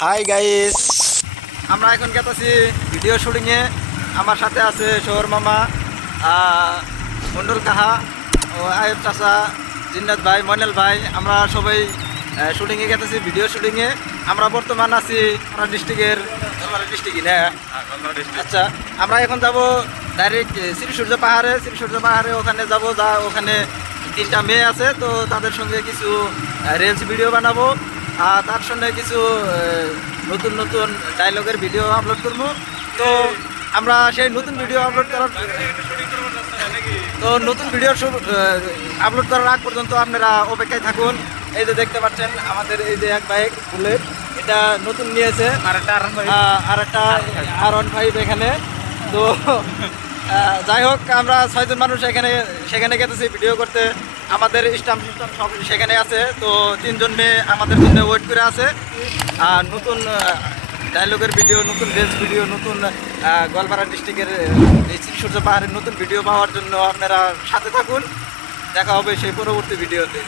Hi guys, আমরা এখন গেতেছি video শুটিংয়ে। আমার সাথে আছে শহর মামা, মন্ডল কাহা ও আয়ব চাচা, জিন্নাত ভাই, ময়নাল ভাই। আমরা সবাই শুটিংয়ে গেতেছি, ভিডিও শুটিংয়ে। আমরা বর্তমান আছি ডিস্ট্রিক্টের ডিস্ট্রিক্টই না। আচ্ছা, আমরা এখন যাব ডাইরেক্ট শ্রীসূর্য পাহাড়ে। ওখানে যাব, ওখানে 3টা মেয়ে আছে, তো তাদের সঙ্গে কিছু রিলস ভিডিও বানাবো। আর তার সঙ্গে কিছু নতুন নতুন ডায়লগের ভিডিও আপলোড করবো। তো আমরা সেই নতুন ভিডিও আপলোড করার আপলোড করার আগ পর্যন্ত আপনারা অপেক্ষায় থাকুন। এই যে দেখতে পাচ্ছেন আমাদের এই যে এক বাইক বুলেট, এটা নতুন নিয়েছে, আর একটা R15 এখানে। তো যাই হোক, আমরা 6জন মানুষ সেখানে গেতেছি ভিডিও করতে। আমাদের স্টাম্প সব সেখানে আছে। তো 3জন মেয়ে আমাদের জন্য ওয়েট করে আছে। আর নতুন ডায়লগের ভিডিও, নতুন রিলস ভিডিও, নতুন গোয়ালপাড়া ডিস্ট্রিক্টের এই সূর্য পাহাড়ের নতুন ভিডিও পাওয়ার জন্য আপনারা সাথে থাকুন। দেখা হবে সেই পরবর্তী ভিডিওতে।